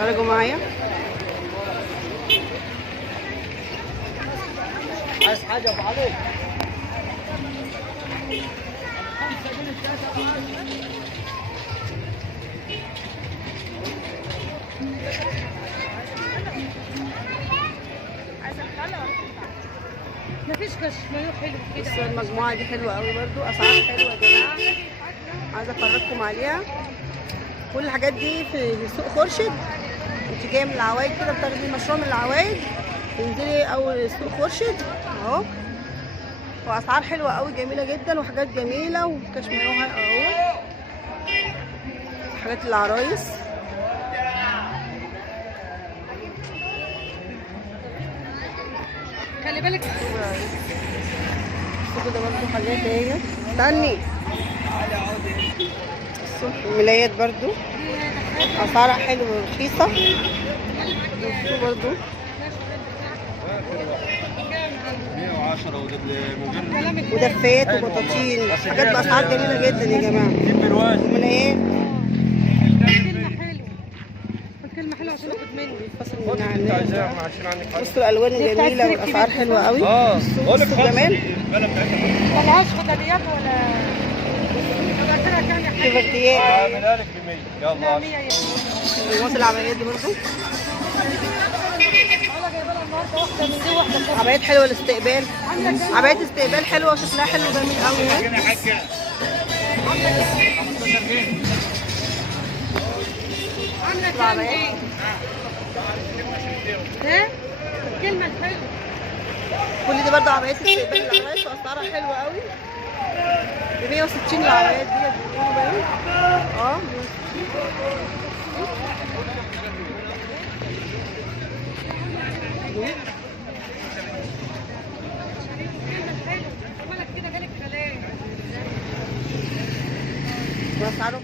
اتفرجوا معايا. عايز حاجه ابو علي؟ مفيش كشمايو حلو كده. بصوا المجموعه دي حلوه قوي برضو، اسعار حلوه يا جماعه، عايزه افرجكم عليها. كل الحاجات دي في سوق خورشيد. انت جايه من العوايد كده، بتاخدي مشروع من العوايد تنزلي اول سوق خورشيد اهو. واسعار حلوه قوي جميله جدا، وحاجات جميله وكشمايوها اهو، حاجات العرايس. خلي بالك بصوا كده برضو حاجات اهي. استني، بصوا الملايات برضو اسعارها حلوه ورخيصه. بصوا برضو 110 ودفات وبطاطين، حاجات باسعار جميله جدا يا جماعه. الملايات كلمة حلوة عشان اخد مني. فصل من العناب. بصوا الالوان الجميله والاسعار حلوه قوي. بصوا الجمال. ملهاش خداديات ولا كده كام يا حبيبي؟ كيفرديات عاملها لك ب 100. يلا 100 يا المواد العمليات دي برضو انا جايبه لها النهارده واحده من دي واحده كده. عبايات حلوه الاستقبال، عبايات استقبال حلوه وشكلها حلو وجميل قوي اهي. عامله كام دي؟ ها؟ الكلمه الحلوه. كل دي برضو عبايات استقبال العرايس واسعارها حلوه قوي. ب 160 العبايات ديت بيقولوا باين. اه 160. مالك كده جالك كلام. واسعارهم